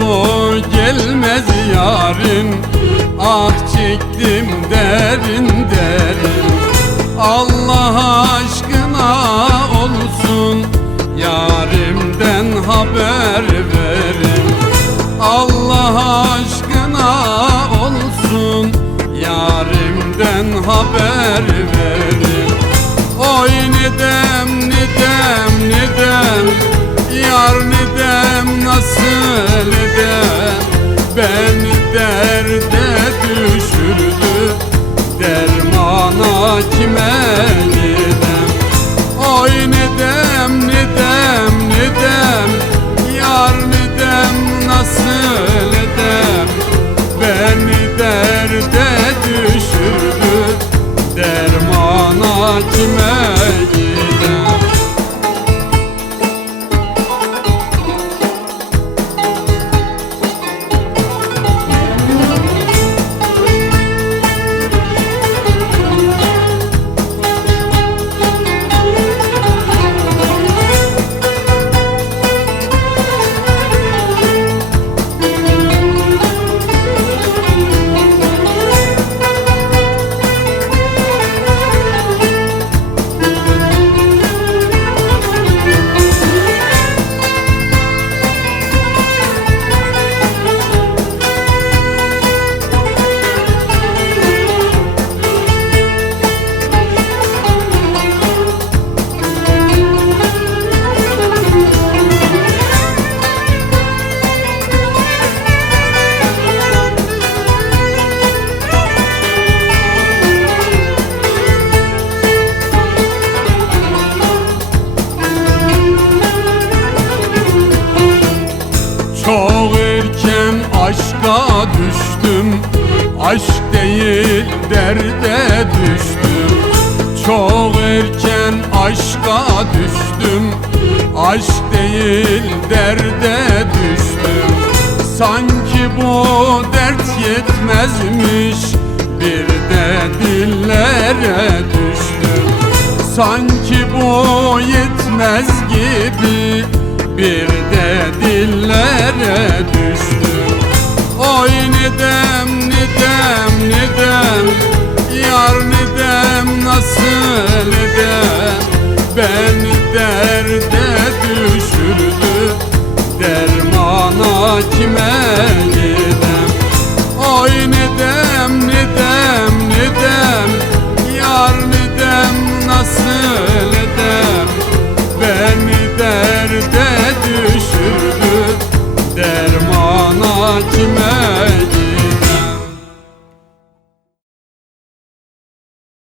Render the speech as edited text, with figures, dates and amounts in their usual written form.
bu gelmez yarın. Ah çektim derin derin. Allah aşkına olsun yarimden haber verin. Allah aşkına olsun yarimden haber verin. Oy nidem nidem nidem, yar nidem nasıl edem, beni derde düşürdü, dermana kime gidem. Oy nidem nidem nidem, yar nidem nasıl edem, beni derde düşürdü, dermana kime gidem. Çok erken aşka düştüm, aşk değil derde düştüm. Çok erken aşka düştüm, aşk değil derde düştüm. Sanki bu dert yetmezmiş, bir de dillere düştüm. Sanki bu yetmez gibi, bir de dillere düştüm.